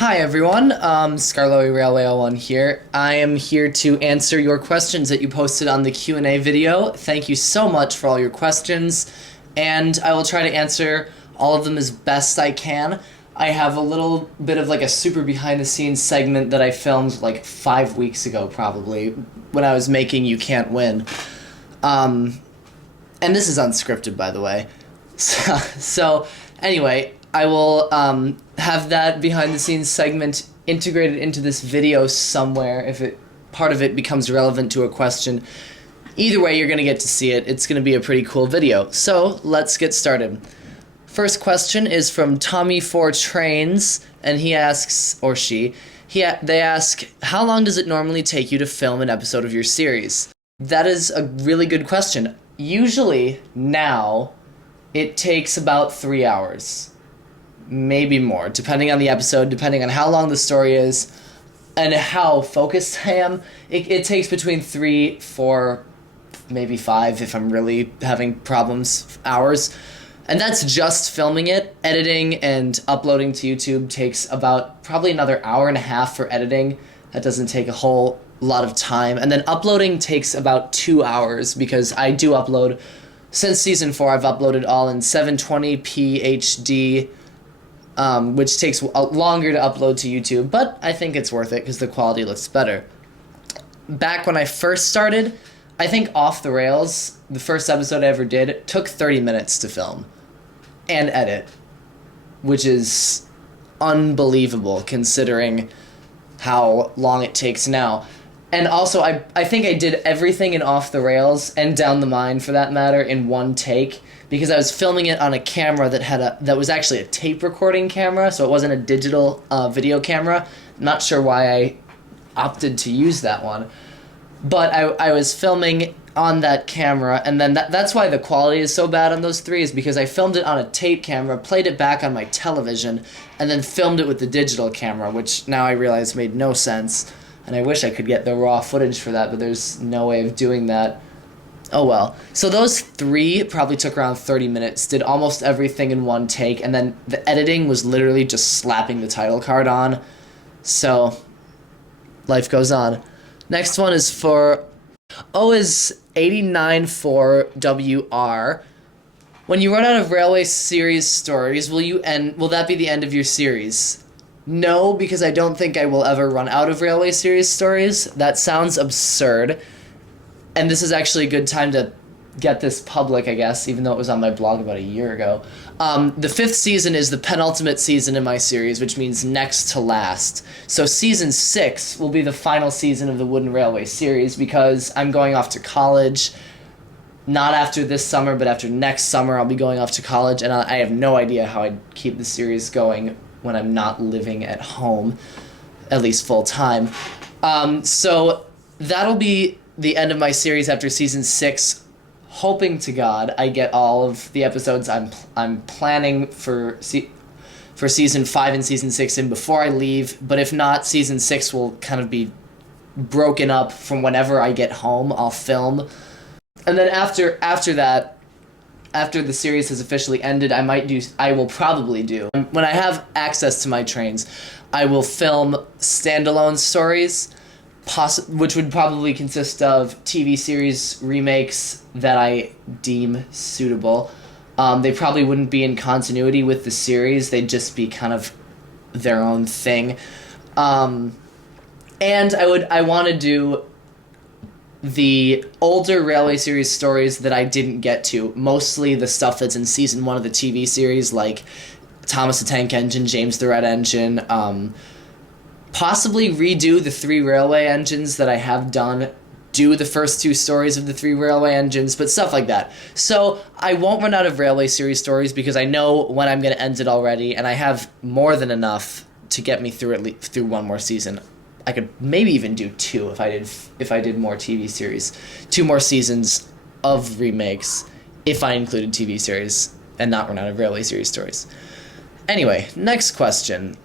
Hi everyone, Scarlowy Railway 01 here. I am here to answer your questions that you posted on the Q&A video. Thank you so much for all your questions, and I will try to answer all of them as best I can. I have a little bit of like a super behind the scenes segment that I filmed like 5 weeks ago probably, when I was making You Can't Win. And this is unscripted, by the way. So anyway, I will have that behind-the-scenes segment integrated into this video somewhere if part of it becomes relevant to a question. Either way, you're going to get to see it. It's going to be a pretty cool video. So let's get started. First question is from Tommy4Trains, and he asks, or she, they ask, how long does it normally take you to film an episode of your series? That is a really good question. Usually, now, it takes about 3 hours. Maybe more, depending on the episode, depending on how long the story is, and how focused I am. It takes between 3, 4, maybe 5, if I'm really having problems, hours. And that's just filming it. Editing and uploading to YouTube takes about probably another hour and a half for editing. That doesn't take a whole lot of time. And then uploading takes about 2 hours, because I do upload, since Season 4, I've uploaded all in 720p HD, which takes longer to upload to YouTube, but I think it's worth it because the quality looks better. Back when I first started, I think Off the Rails, the first episode I ever did, took 30 minutes to film and edit, which is unbelievable considering how long it takes now. And also, I think I did everything in Off the Rails, and Down the Mine for that matter, in one take, because I was filming it on a camera that was actually a tape recording camera, so it wasn't a digital video camera. Not sure why I opted to use that one. But I was filming on that camera, and then that's why the quality is so bad on those 3, is because I filmed it on a tape camera, played it back on my television, and then filmed it with the digital camera, which now I realize made no sense. And I wish I could get the raw footage for that, but there's no way of doing that. Oh well. So those 3 probably took around 30 minutes, did almost everything in one take, and then the editing was literally just slapping the title card on. So, life goes on. Next one is for O is894WR. When you run out of Railway series stories, will that be the end of your series? No, because I don't think I will ever run out of Railway series stories. That sounds absurd. And this is actually a good time to get this public, I guess, even though it was on my blog about a year ago. The 5th season is the penultimate season in my series, which means next to last. So season 6 will be the final season of the Wooden Railway series, because I'm going off to college. Not after this summer, but after next summer I'll be going off to college, and I have no idea how I'd keep the series going when I'm not living at home, at least full time. So that'll be the end of my series after season 6. Hoping to God I get all of the episodes I'm planning for season 5 and season 6 in before I leave. But if not, season 6 will kind of be broken up from whenever I get home. I'll film, and then after that, after the series has officially ended, I will probably do, when I have access to my trains, I will film standalone stories, which would probably consist of TV series remakes that I deem suitable. They probably wouldn't be in continuity with the series, they'd just be kind of their own thing. And I want to do the older Railway series stories that I didn't get to, mostly the stuff that's in season 1 of the TV series, like Thomas the Tank Engine, James the Red Engine, possibly redo the 3 Railway engines that I have done, do the first 2 stories of the 3 Railway engines, but stuff like that. So I won't run out of Railway series stories, because I know when I'm going to end it already, and I have more than enough to get me through through one more season. I could maybe even do 2 if I did more TV series. 2 more seasons of remakes if I included TV series and not run out of Railway series stories. Anyway, next question.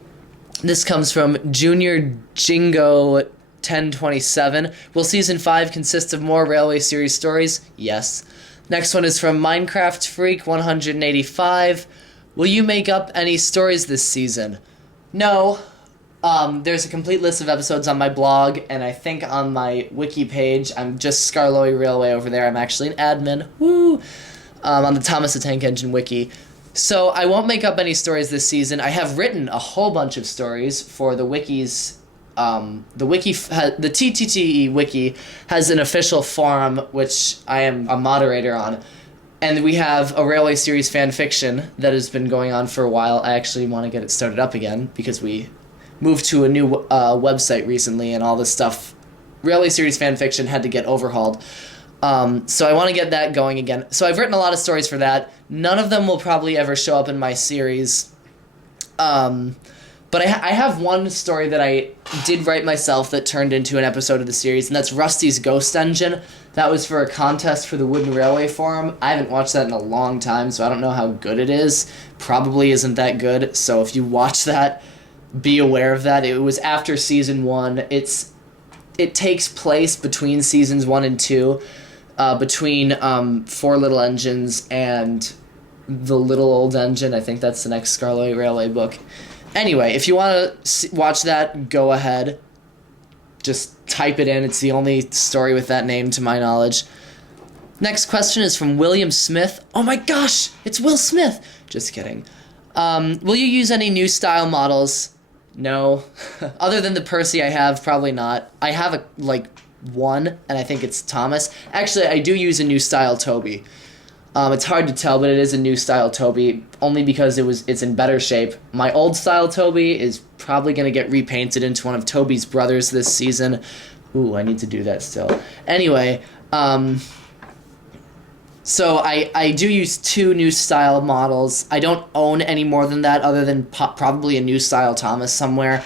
This comes from Junior Jingo 1027. Will season 5 consist of more Railway series stories? Yes. Next one is from Minecraft Freak 185. Will you make up any stories this season? No. There's a complete list of episodes on my blog, and I think on my wiki page, I'm just Skarloey Railway over there. I'm actually an admin. Woo! On the Thomas the Tank Engine wiki. So I won't make up any stories this season. I have written a whole bunch of stories for the wikis. The TTTE wiki has an official forum, which I am a moderator on. And we have a Railway Series fan fiction that has been going on for a while. I actually want to get it started up again because we moved to a new website recently, and all this stuff, Railway Series fan fiction, had to get overhauled. So I want to get that going again. So I've written a lot of stories for that. None of them will probably ever show up in my series. But I have one story that I did write myself that turned into an episode of the series, and that's Rusty's Ghost Engine. That was for a contest for the Wooden Railway Forum. I haven't watched that in a long time, so I don't know how good it is. Probably isn't that good, so if you watch that, be aware of that. It was after Season 1. It takes place between Seasons 1 and 2, between Four Little Engines and The Little Old Engine. I think that's the next Skarloey Railway book. Anyway, if you want to watch that, go ahead. Just type it in. It's the only story with that name to my knowledge. Next question is from William Smith. Oh my gosh, it's Will Smith. Just kidding. Will you use any new style models? No. Other than the Percy I have, probably not. I have one, and I think it's Thomas. Actually, I do use a new style Toby. It's hard to tell, but it is a new style Toby, only because it's in better shape. My old style Toby is probably going to get repainted into one of Toby's brothers this season. Ooh, I need to do that still. Anyway, so I do use 2 new style models. I don't own any more than that, other than probably a new style Thomas somewhere.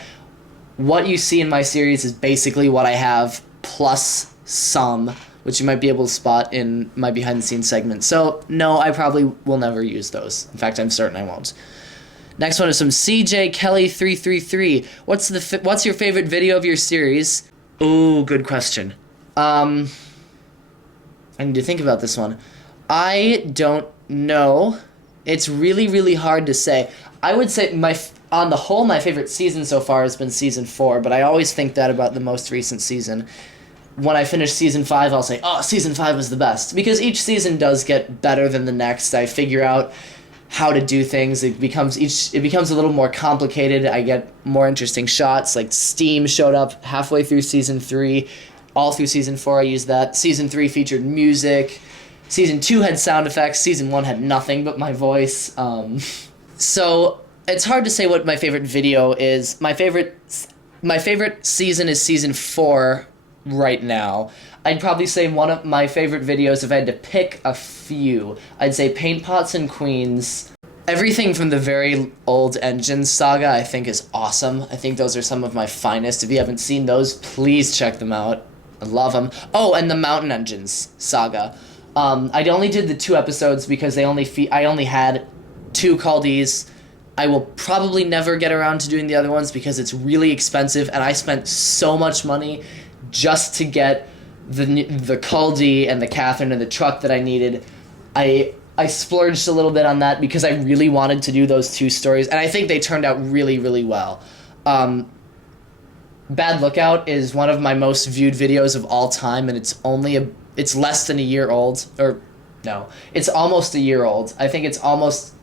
What you see in my series is basically what I have, plus some, which you might be able to spot in my behind-the-scenes segment. So, no, I probably will never use those. In fact, I'm certain I won't. Next one is from CJ Kelly 333. What's your favorite video of your series? Ooh, good question. I need to think about this one. I don't know. It's really, really hard to say. I would say on the whole, my favorite season so far has been Season 4, but I always think that about the most recent season. When I finish Season 5, I'll say, oh, Season 5 was the best. Because each season does get better than the next. I figure out how to do things. It becomes a little more complicated. I get more interesting shots. Like steam showed up halfway through Season 3. All through Season 4 I used that. Season 3 featured music. Season 2 had sound effects. Season 1 had nothing but my voice. So it's hard to say what my favorite video is. My favorite season is Season 4 right now. I'd probably say one of my favorite videos, if I had to pick a few, I'd say Paint Pots and Queens. Everything from the very old Engines saga I think is awesome. I think those are some of my finest. If you haven't seen those, please check them out. I love them. Oh, and the Mountain Engines saga. I only did the 2 episodes because I only had 2 caldees. I will probably never get around to doing the other ones because it's really expensive, and I spent so much money just to get the Caldy and the Catherine and the truck that I needed. I splurged a little bit on that because I really wanted to do those 2 stories, and I think they turned out really, really well. Bad Lookout is one of my most viewed videos of all time, and it's less than a year old. Or, no, it's almost a year old. I think it's almost,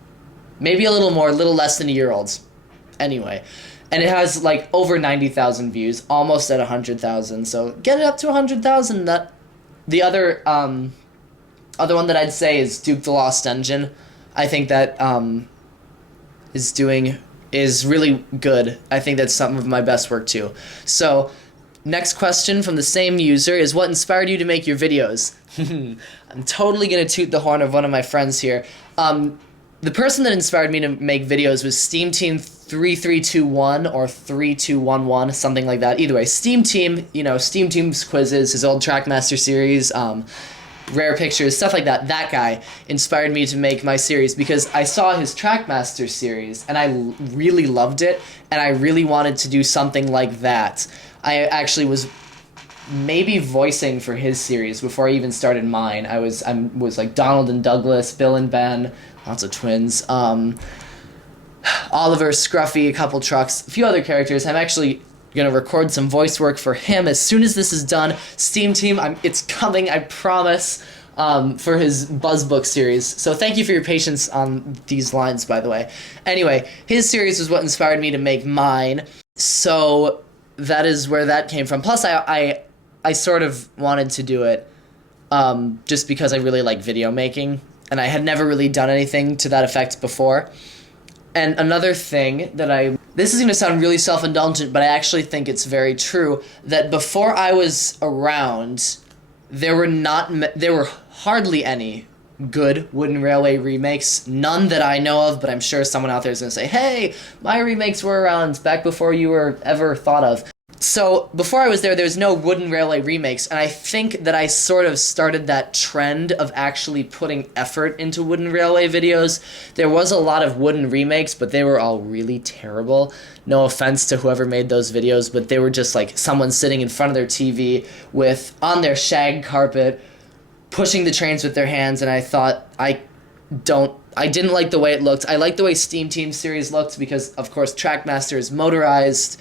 maybe a little more, a little less than a year old. Anyway. And it has, over 90,000 views, almost at 100,000. So get it up to 100,000. The other one that I'd say is Duke the Lost Engine. I think that is really good. I think that's some of my best work, too. So, next question from the same user is, what inspired you to make your videos? I'm totally going to toot the horn of one of my friends here. The person that inspired me to make videos was Steam Team 3321 or 3211, something like that. Either way, Steam Team, Steam Team's quizzes, his old Trackmaster series, Rare Pictures, stuff like that. That guy inspired me to make my series because I saw his Trackmaster series and I really loved it, and I really wanted to do something like that. I actually was maybe voicing for his series before I even started mine. I was like Donald and Douglas, Bill and Ben, lots of twins. Oliver, Scruffy, a couple trucks, a few other characters. I'm actually gonna record some voice work for him as soon as this is done. Steam Team, it's coming, I promise, for his BuzzBook series. So thank you for your patience on these lines, by the way. Anyway, his series was what inspired me to make mine. So that is where that came from. Plus, I sort of wanted to do it just because I really like video making, and I had never really done anything to that effect before. And another thing that this is going to sound really self-indulgent, but I actually think it's very true, that before I was around, there were hardly any good Wooden Railway remakes. None that I know of, but I'm sure someone out there is going to say, hey, my remakes were around back before you were ever thought of. So before I was there was no Wooden Railway remakes, and I think that I sort of started that trend of actually putting effort into Wooden Railway videos. There was a lot of Wooden remakes, but they were all really terrible. No offense to whoever made those videos, but they were just like someone sitting in front of their TV on their shag carpet, pushing the trains with their hands, and I thought, I didn't like the way it looked. I liked the way Steam Team series looked because, of course, Trackmaster is motorized,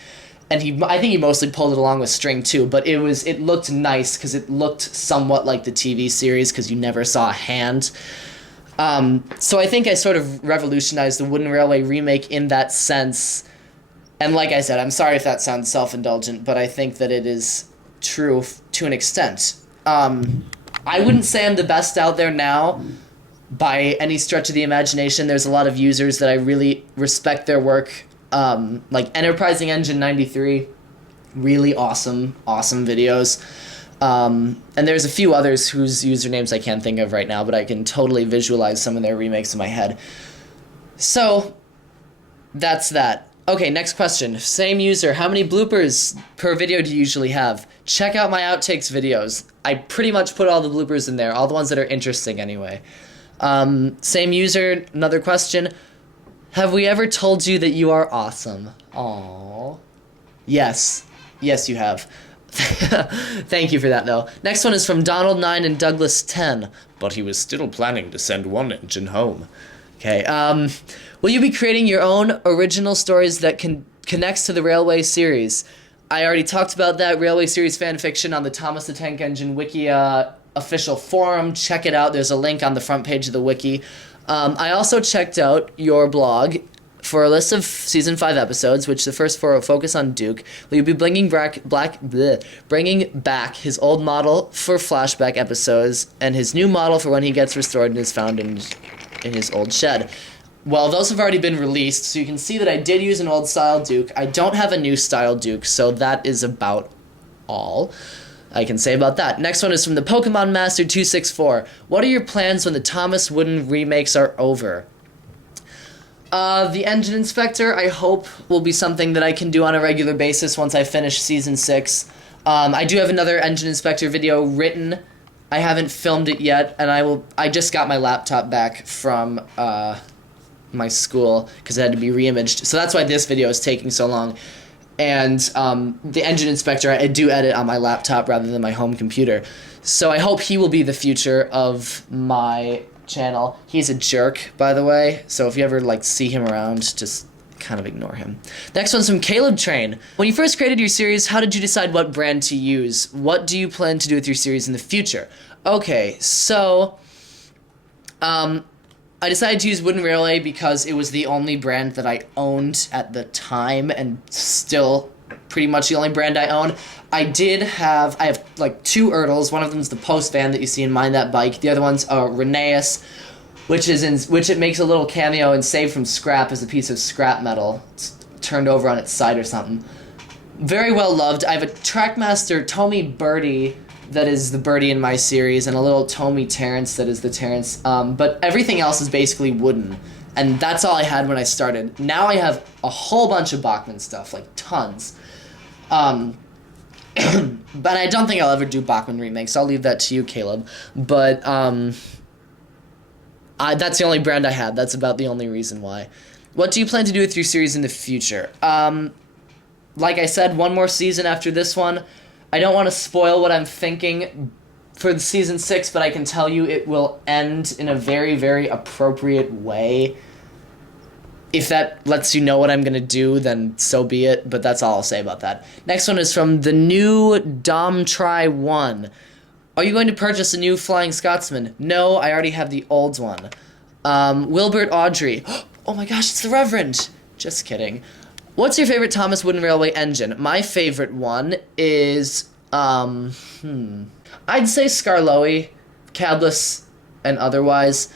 and I think he mostly pulled it along with string too, but it looked nice because it looked somewhat like the TV series because you never saw a hand. So I think I sort of revolutionized the Wooden Railway remake in that sense. And like I said, I'm sorry if that sounds self-indulgent, but I think that it is true to an extent. I wouldn't say I'm the best out there now by any stretch of the imagination. There's a lot of users that I really respect their work. Like Enterprising Engine 93, really awesome videos. And there's a few others whose usernames I can't think of right now, but I can totally visualize some of their remakes in my head. So, that's that. Okay, next question. Same user, how many bloopers per video do you usually have? Check out my outtakes videos. I pretty much put all the bloopers in there, all the ones that are interesting anyway. Same user, another question. Have we ever told you that you are awesome? Aww. Yes. Yes, you have. Thank you for that, though. Next one is from Donald9 and Douglas10. But he was still planning to send one engine home. Okay, will you be creating your own original stories that connects to the Railway series? I already talked about that Railway series fanfiction on the Thomas the Tank Engine Wiki official forum. Check it out. There's a link on the front page of the wiki. I also checked out your blog for a list of Season 5 episodes, which the first 4 will focus on Duke. Will you be bringing back his old model for flashback episodes and his new model for when he gets restored and is found in his old shed? Well, those have already been released, so you can see that I did use an old-style Duke. I don't have a new-style Duke, so that is about all I can say about that. Next one is from the Pokemon Master 264. What are your plans when the Thomas Wooden remakes are over? The Engine Inspector, I hope, will be something that I can do on a regular basis once I finish Season 6. I do have another Engine Inspector video written. I haven't filmed it yet, and I just got my laptop back from my school because it had to be reimaged. So that's why this video is taking so long. And the Engine Inspector, I do edit on my laptop rather than my home computer. So I hope he will be the future of my channel. He's a jerk, by the way, so if you ever see him around, just kind of ignore him. Next one's from Caleb Train. When you first created your series, how did you decide what brand to use? What do you plan to do with your series in the future? Okay, so I decided to use Wooden Railway because it was the only brand that I owned at the time, and still pretty much the only brand I own. I have 2 Ertls. One of them is the Post Van that you see in Mind That Bike. The other one's Rheneas, which it makes a little cameo and Saved from Scrap as a piece of scrap metal. It's turned over on its side or something. Very well loved. I have a Trackmaster Tomy Birdie that is the Birdie in my series, and a little Tomy Terrence that is the Terrence. But everything else is basically wooden, and that's all I had when I started. Now I have a whole bunch of Bachmann stuff, tons. But I don't think I'll ever do Bachmann remakes. I'll leave that to you, Caleb. But that's the only brand I had. That's about the only reason why. What do you plan to do with your series in the future? Like I said, one more season after this one. I don't want to spoil what I'm thinking for the Season 6, but I can tell you it will end in a very, very appropriate way. If that lets you know what I'm going to do, then so be it, but that's all I'll say about that. Next one is from the new Dom Try 1. Are you going to purchase a new Flying Scotsman? No, I already have the old one. Wilbert Audrey. Oh my gosh, it's the Reverend. Just kidding. What's your favorite Thomas Wooden Railway engine? My favorite one is, I'd say Skarloey, cabless and otherwise.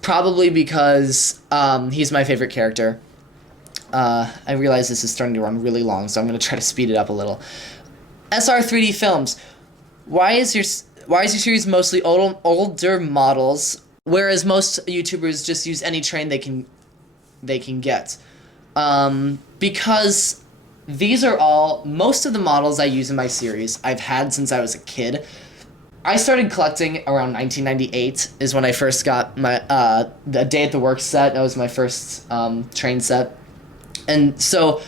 Probably because he's my favorite character. I realize this is starting to run really long, so I'm going to try to speed it up a little. SR3D Films. Why is your series mostly older models, whereas most YouTubers just use any train they can get? Because these are all, most of the models I use in my series I've had since I was a kid. I started collecting around 1998 is when I first got my the Day at the Works set. That was my first train set. And so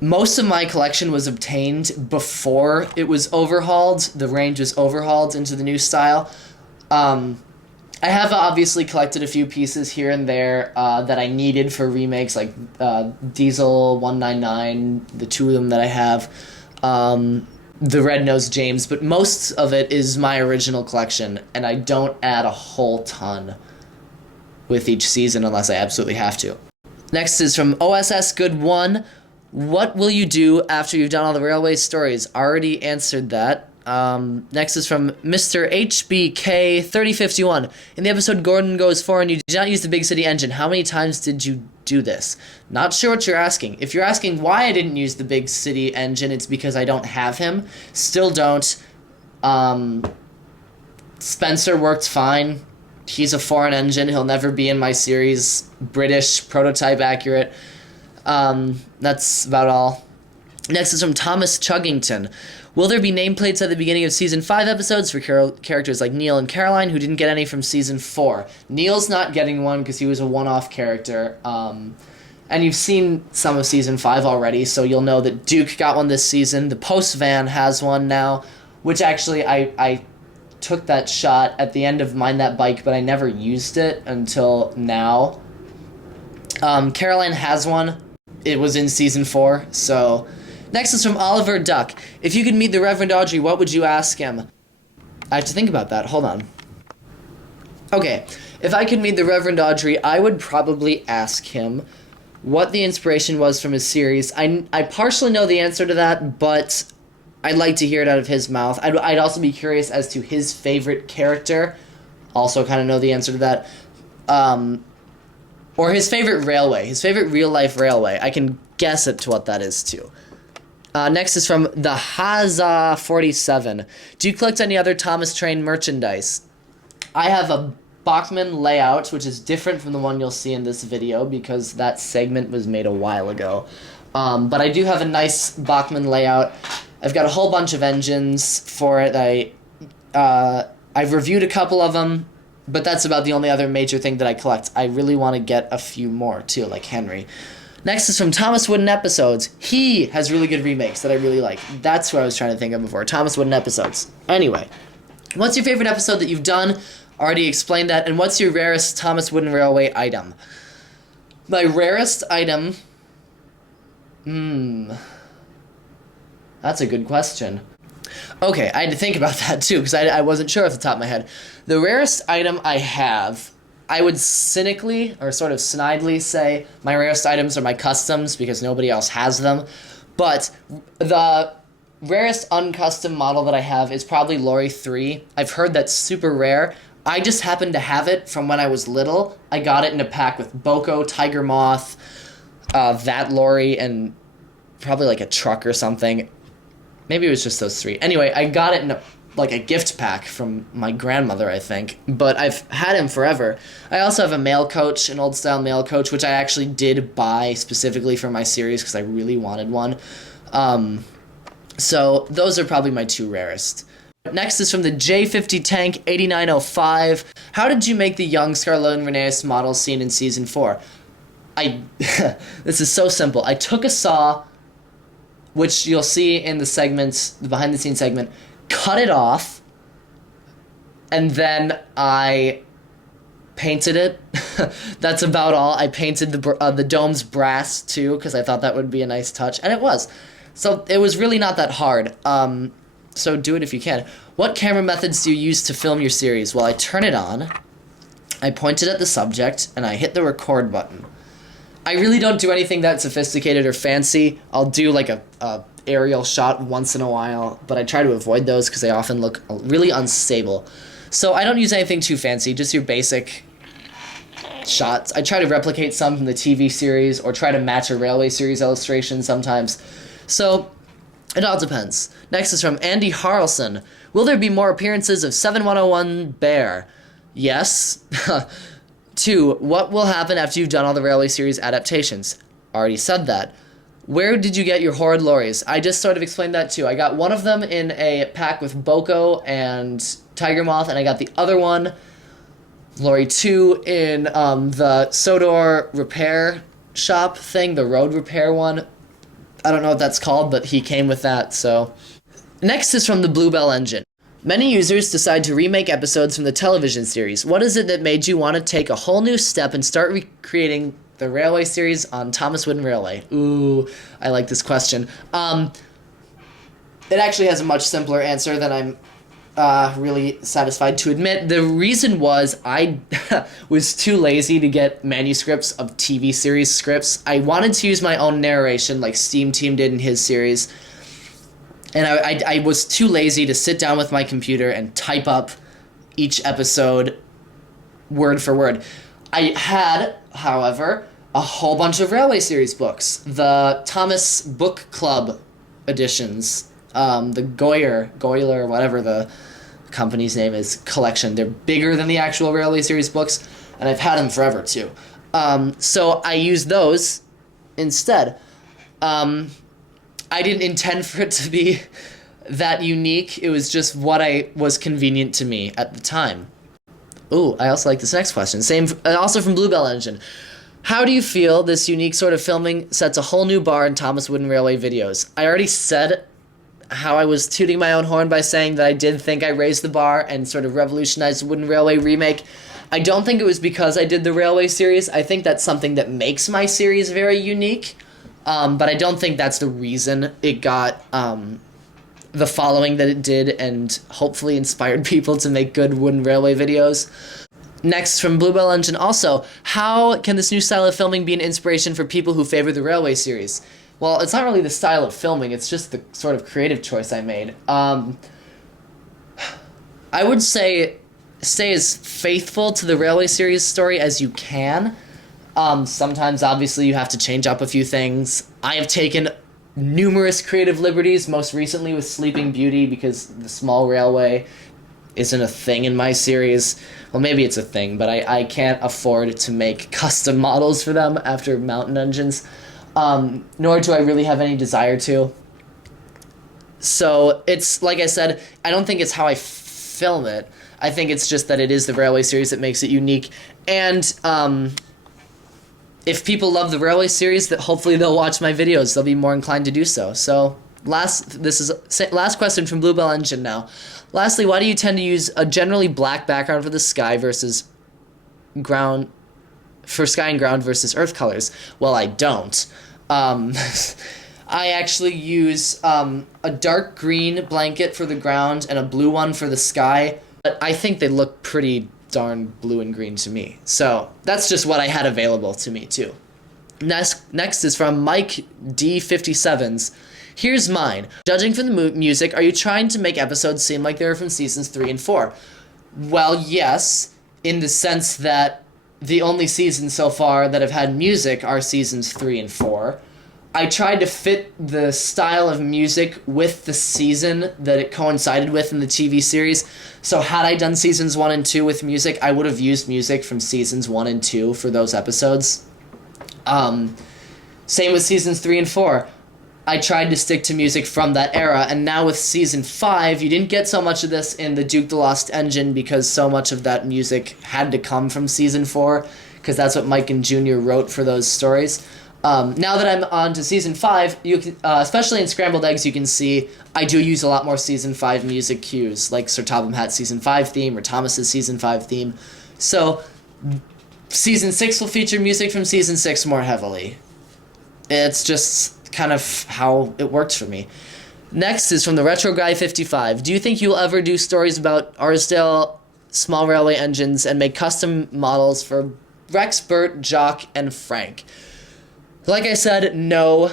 most of my collection was obtained before it was overhauled. The range was overhauled into the new style. I have obviously collected a few pieces here and there that I needed for remakes, like Diesel 199, the two of them that I have. The Red-Nosed James, but most of it is my original collection, and I don't add a whole ton with each season unless I absolutely have to. Next is from OSS Good 1. What will you do after you've done all the railway stories? Already answered that. Next is from Mr. HBK 3051. In the episode Gordon Goes Foreign, you did not use the big city engine. How many times did you do this? Not sure what you're asking. If you're asking why I didn't use the big city engine, it's because I don't have him. Still don't. Spencer worked fine. He's a foreign engine. He'll never be in my series. British, prototype accurate. That's about all. Next is from Thomas Chuggington. Will there be nameplates at the beginning of Season 5 episodes for characters like Neil and Caroline, who didn't get any from Season 4? Neil's not getting one because he was a one-off character. And you've seen some of Season 5 already, so you'll know that Duke got one this season. The Post Van has one now, which actually I took that shot at the end of Mind That Bike, but I never used it until now. Caroline has one. It was in Season 4, so... Next is from Oliver Duck. If you could meet the Reverend Audrey, what would you ask him? I have to think about that. Hold on. Okay, if I could meet the Reverend Audrey, I would probably ask him what the inspiration was from his series. I partially know the answer to that, but I'd like to hear it out of his mouth. I'd also be curious as to his favorite character. Also kind of know the answer to that. Or his favorite railway. His favorite real-life railway. I can guess at what that is, too. Next is from the Haza47. Do you collect any other Thomas Train merchandise? I have a Bachmann layout, which is different from the one you'll see in this video because that segment was made a while ago. But I do have a nice Bachmann layout. I've got a whole bunch of engines for it. I've reviewed a couple of them, but that's about the only other major thing that I collect. I really want to get a few more, too, like Henry. Next is from Thomas Wooden Episodes. He has really good remakes that I really like. That's what I was trying to think of before. Thomas Wooden Episodes. Anyway, what's your favorite episode that you've done? Already explained that. And what's your rarest Thomas Wooden Railway item? My rarest item... That's a good question. Okay, I had to think about that too, because I wasn't sure off the top of my head. The rarest item I have... I would cynically, or sort of snidely say, my rarest items are my customs, because nobody else has them. But the rarest uncustom model that I have is probably Lorry 3. I've heard that's super rare. I just happen to have it from when I was little. I got it in a pack with Boko, Tiger Moth, that Lorry, and probably like a truck or something. Maybe it was just those three. Anyway, I got it in a gift pack from my grandmother, I think. But I've had him forever. I also have a mail coach, an old-style mail coach, which I actually did buy specifically for my series because I really wanted one. So those are probably my two rarest. Next is from the J50 Tank 8905. How did you make the young Scarlett and Rheneas model seen in Season 4? This is so simple. I took a saw, which you'll see in the segments, the behind-the-scenes segment, cut it off, and then I painted it. That's about all. I painted the dome's brass too because I thought that would be a nice touch, and it was. So it was really not that hard. So do it if you can. What camera methods do you use to film your series? Well, I turn it on, I point it at the subject, and I hit the record button. I really don't do anything that sophisticated or fancy. I'll do like a aerial shot once in a while, but I try to avoid those because they often look really unstable. So I don't use anything too fancy, just your basic shots. I try to replicate some from the TV series or try to match a railway series illustration sometimes. So it all depends. Next is from Andy Harrelson. Will there be more appearances of 7101 Bear? Yes. 2. What will happen after you've done all the railway series adaptations? Already said that. Where did you get your horrid lorries? I just sort of explained that too. I got one of them in a pack with Boko and Tiger Moth, and I got the other one, Lorry 2, in the Sodor repair shop thing, the road repair one. I don't know what that's called, but he came with that, so. Next is from the Bluebell Engine. Many users decide to remake episodes from the television series. What is it that made you want to take a whole new step and start recreating the railway series on Thomas Wooden Railway? Ooh, I like this question. It actually has a much simpler answer than I'm really satisfied to admit. The reason was I was too lazy to get manuscripts of TV series scripts. I wanted to use my own narration like Steam Team did in his series. And I was too lazy to sit down with my computer and type up each episode word for word. I had, however, a whole bunch of Railway Series books. The Thomas Book Club editions, the Goyer, whatever the company's name is, collection. They're bigger than the actual Railway Series books, and I've had them forever, too. So I used those instead. I didn't intend for it to be that unique. It was just what was convenient to me at the time. Ooh, I also like this next question. Also from Bluebell Engine. How do you feel this unique sort of filming sets a whole new bar in Thomas Wooden Railway videos? I already said how I was tooting my own horn by saying that I did think I raised the bar and sort of revolutionized the Wooden Railway remake. I don't think it was because I did the Railway series. I think that's something that makes my series very unique. But I don't think that's the reason it got the following that it did and hopefully inspired people to make good Wooden Railway videos. Next, from Bluebell Engine also, how can this new style of filming be an inspiration for people who favor the Railway series? Well, it's not really the style of filming, it's just the sort of creative choice I made. I would say stay as faithful to the Railway series story as you can. Sometimes, obviously, you have to change up a few things. I have taken numerous creative liberties, most recently with Sleeping Beauty, because the small railway isn't a thing in my series. Well, maybe it's a thing, but I can't afford to make custom models for them after Mountain Engines, nor do I really have any desire to. So it's, like I said, I don't think it's how I film it. I think it's just that it is the Railway series that makes it unique. And if people love the Railway series, that hopefully they'll watch my videos. They'll be more inclined to do so. So last question from Bluebell Engine now. Lastly, why do you tend to use a generally black background for the sky versus ground, for sky and ground versus earth colors? Well, I don't. I actually use a dark green blanket for the ground and a blue one for the sky, but I think they look pretty darn blue and green to me. So that's just what I had available to me too. Next is from Mike D57s. Here's mine. Judging from the music, are you trying to make episodes seem like they were from seasons 3 and 4? Well, yes, in the sense that the only seasons so far that have had music are seasons 3 and 4. I tried to fit the style of music with the season that it coincided with in the TV series. So had I done seasons 1 and 2 with music, I would have used music from seasons 1 and 2 for those episodes. Same with seasons 3 and 4. I tried to stick to music from that era, and now with season 5, you didn't get so much of this in the Duke the Lost Engine because so much of that music had to come from season 4, because that's what Mike and Junior wrote for those stories. Now that I'm on to season 5, you can, especially in Scrambled Eggs, you can see I do use a lot more season 5 music cues, like Sir Topham Hatt's season 5 theme or Thomas's season 5 theme. So Season 6 will feature music from Season 6 more heavily. It's just kind of how it worked for me. Next is from the Retro Guy 55. Do you think you'll ever do stories about Arsdale small railway engines and make custom models for Rex, Bert, Jock, and Frank? Like I said, no.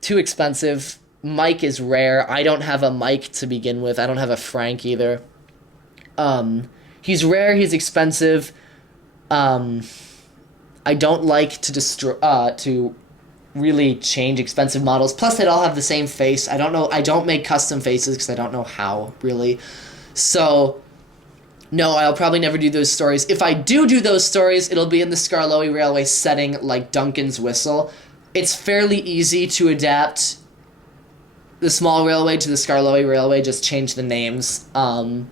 Too expensive. Mike is rare. I don't have a Mike to begin with. I don't have a Frank either. He's rare. He's expensive. I don't like to really change expensive models. Plus, they'd all have the same face. I don't know. I don't make custom faces because I don't know how, really. So, no, I'll probably never do those stories. If I do those stories, it'll be in the Skarloey Railway setting, like Duncan's Whistle. It's fairly easy to adapt the small railway to the Skarloey Railway. Just change the names, and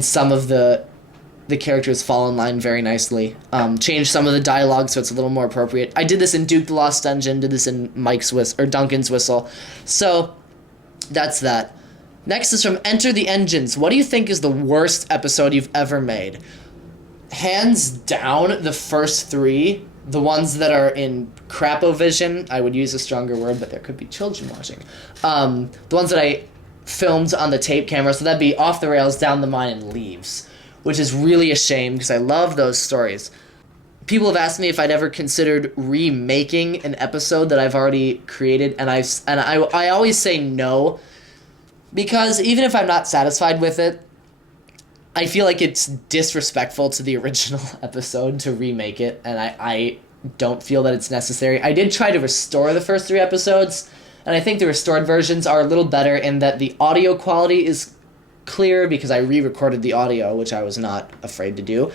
some of the characters fall in line very nicely. Change some of the dialogue so it's a little more appropriate. I did this in Duke the Lost Dungeon, did this in Duncan's Whistle. So, that's that. Next is from Enter the Engines. What do you think is the worst episode you've ever made? Hands down, the first 3, the ones that are in crapovision, I would use a stronger word, but there could be children watching. The ones that I filmed on the tape camera, so that'd be Off the Rails, Down the Mine, and Leaves, which is really a shame because I love those stories. People have asked me if I'd ever considered remaking an episode that I've already created, and I always say no, because even if I'm not satisfied with it, I feel like it's disrespectful to the original episode to remake it, and I don't feel that it's necessary. I did try to restore the first 3 episodes, and I think the restored versions are a little better in that the audio quality is clear because I re-recorded the audio, which I was not afraid to do.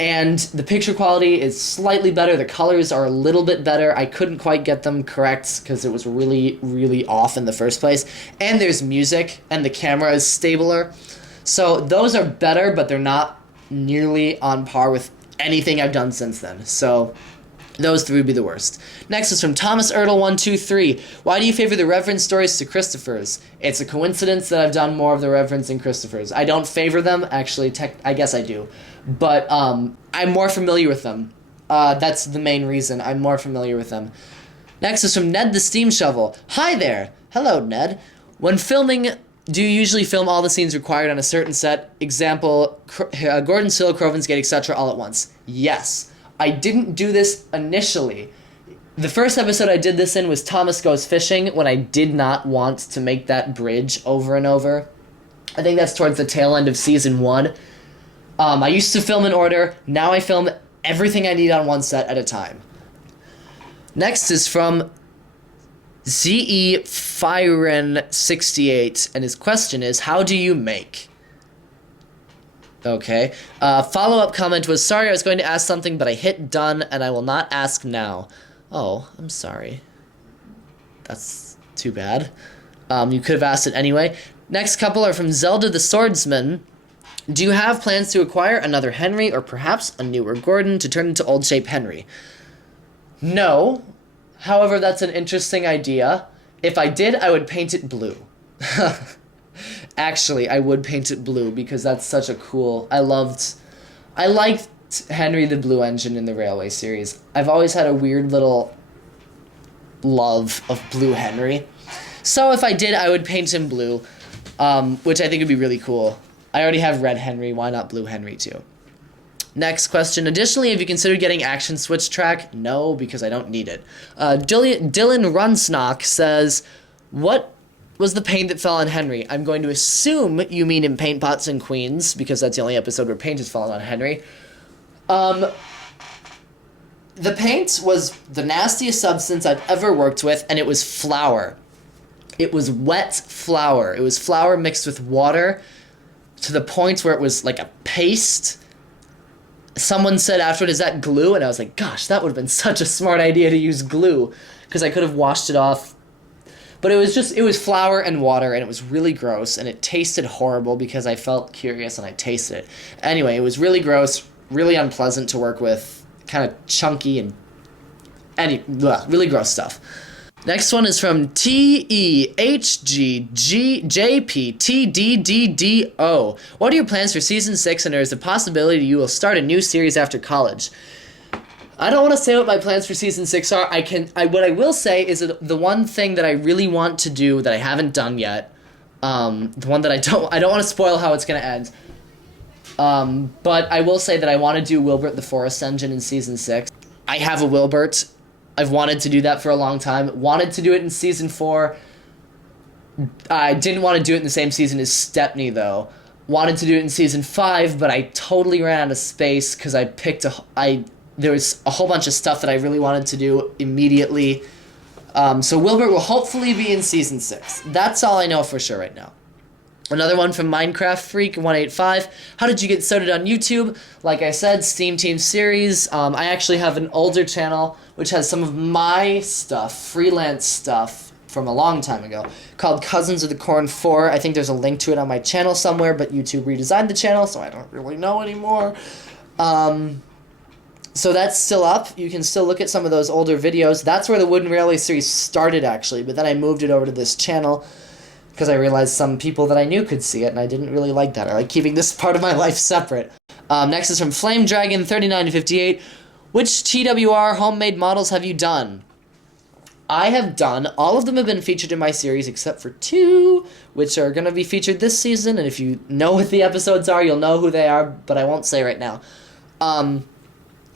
And the picture quality is slightly better. The colors are a little bit better. I couldn't quite get them correct because it was really, really off in the first place. And there's music, and the camera is stabler. So those are better, but they're not nearly on par with anything I've done since then. So those 3 would be the worst. Next is from Thomas Ertl 123. Why do you favor the Reverend stories to Christopher's? It's a coincidence that I've done more of the Reverends than Christopher's. I don't favor them, actually. I guess I do, but I'm more familiar with them. That's the main reason. I'm more familiar with them. Next is from Ned the Steam Shovel. Hi there. Hello, Ned. When filming, do you usually film all the scenes required on a certain set? Example, Gordon's Hill, Crovan's Gate, etc. all at once? Yes. I didn't do this initially. The first episode I did this in was Thomas Goes Fishing, when I did not want to make that bridge over and over. I think that's towards the tail end of Season 1. I used to film in order. Now I film everything I need on one set at a time. Next is from ZE Firen 68, and his question is, how do you make? Okay. Follow-up comment was, sorry, I was going to ask something, but I hit done, and I will not ask now. Oh, I'm sorry. That's too bad. You could have asked it anyway. Next couple are from Zelda the Swordsman. Do you have plans to acquire another Henry, or perhaps a newer Gordon to turn into Old Shape Henry? No. However, that's an interesting idea. If I did, I would paint it blue. Actually, I would paint it blue because that's such a cool... I liked Henry the Blue Engine in the Railway series. I've always had a weird little love of Blue Henry. So if I did, I would paint him blue, which I think would be really cool. I already have Red Henry, why not Blue Henry too? Next question. Additionally, have you considered getting Action Switch track? No, because I don't need it. Dylan Runsnock says, what was the paint that fell on Henry? I'm going to assume you mean in Paint Pots and Queens, because that's the only episode where paint has fallen on Henry. The paint was the nastiest substance I've ever worked with, and it was flour. It was wet flour. It was flour mixed with water to the point where it was like a paste. Someone said afterward, is that glue? And I was like, gosh, that would have been such a smart idea to use glue, because I could have washed it off. But it was flour and water, and it was really gross, and it tasted horrible because I felt curious and I tasted it. Anyway, it was really gross, really unpleasant to work with, kind of chunky and really gross stuff. Next one is from TEHGJPTDDDO. What are your plans for season 6, and there is a possibility you will start a new series after college? I don't want to say what my plans for season 6 are. What I will say is that the one thing that I really want to do that I haven't done yet, the one that I don't want to spoil how it's going to end. But I will say that I want to do Wilbert the Forest Engine in season 6. I have a Wilbert. I've wanted to do that for a long time. Wanted to do it in season 4. I didn't want to do it in the same season as Stepney, though. Wanted to do it in season 5, but I totally ran out of space because there was a whole bunch of stuff that I really wanted to do immediately. So Wilbert will hopefully be in season 6. That's all I know for sure right now. Another one from Minecraft Freak 185. How did you get started on YouTube? Like I said, Steam Team Series. I actually have an older channel which has some of my stuff, freelance stuff, from a long time ago, called Cousins of the Corn 4. I think there's a link to it on my channel somewhere, but YouTube redesigned the channel, so I don't really know anymore. So that's still up. You can still look at some of those older videos. That's where the Wooden Railway series started, actually, but then I moved it over to this channel because I realized some people that I knew could see it, and I didn't really like that. I like keeping this part of my life separate. Next is from Flame Dragon 3958. Which TWR homemade models have you done? I have done. All of them have been featured in my series except for 2, which are going to be featured this season, and if you know what the episodes are, you'll know who they are, but I won't say right now. Cabla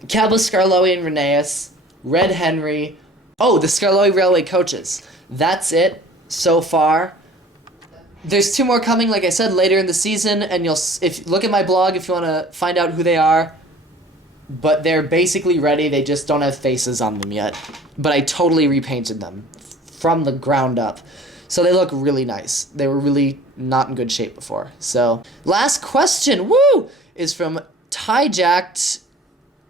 Scarloey and Rheneas, Red Henry. Oh, the Scarloey Railway coaches. That's so far. There's 2 more coming, like I said, later in the season, and if look at my blog if you want to find out who they are. But they're basically ready, they just don't have faces on them yet. But I totally repainted them from the ground up. So they look really nice. They were really not in good shape before. So, last question, woo, is from Tyjacked,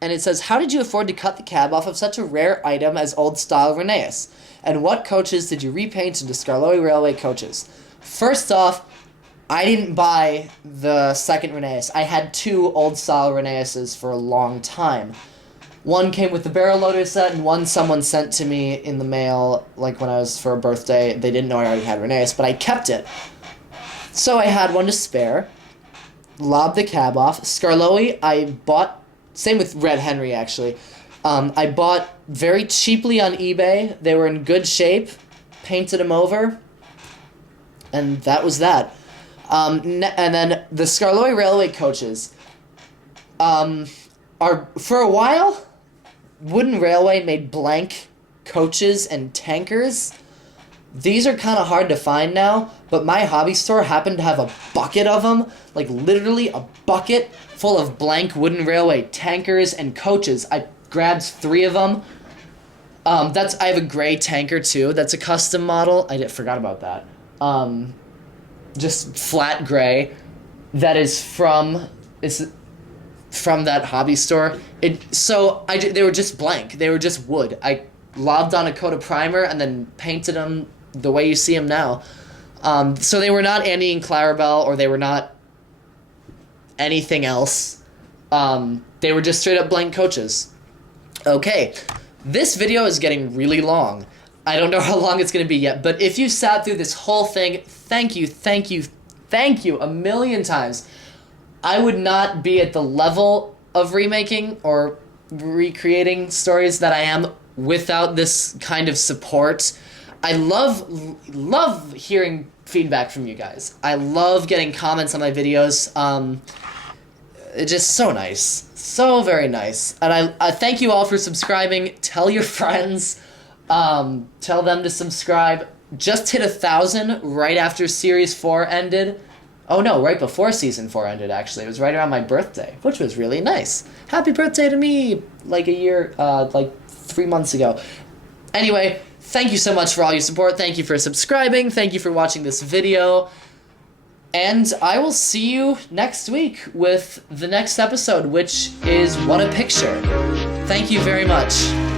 and it says, how did you afford to cut the cab off of such a rare item as old-style Rheneas? And what coaches did you repaint into Scarloey Railway coaches? First off, I didn't buy the second Rheneas. I had 2 old-style Rheneases for a long time. One came with the barrel loader set, and one someone sent to me in the mail, like when I was for a birthday. They didn't know I already had Rheneas, but I kept it. So I had one to spare. Lobbed the cab off. Scarloey, I bought, same with Red Henry, actually. I bought very cheaply on eBay. They were in good shape. Painted them over. And that was that. And then the Scarloey Railway coaches are, for a while, Wooden Railway made blank coaches and tankers. These are kind of hard to find now, but my hobby store happened to have a bucket of them, like literally a bucket full of blank Wooden Railway tankers and coaches. I grabbed 3 of them. I have a gray tanker too. That's a custom model. I forgot about that. Just flat gray. That is from that hobby store. They were just blank. They were just wood. I lobbed on a coat of primer and then painted them the way you see them now. So they were not Andy and Clarabelle, or they were not anything else. They were just straight up blank coaches. Okay, this video is getting really long. I don't know how long it's going to be yet, but if you sat through this whole thing, thank you a million times. I would not be at the level of remaking or recreating stories that I am without this kind of support. I love hearing feedback from you guys. I love getting comments on my videos. It's just so nice. So very nice. And I thank you all for subscribing. Tell your friends. Tell them to subscribe. Just hit 1,000 right after Series 4 ended. Oh no, right before Season 4 ended, actually. It was right around my birthday, which was really nice. Happy birthday to me, like 3 months ago. Anyway, thank you so much for all your support. Thank you for subscribing. Thank you for watching this video. And I will see you next week with the next episode, which is What a Picture. Thank you very much.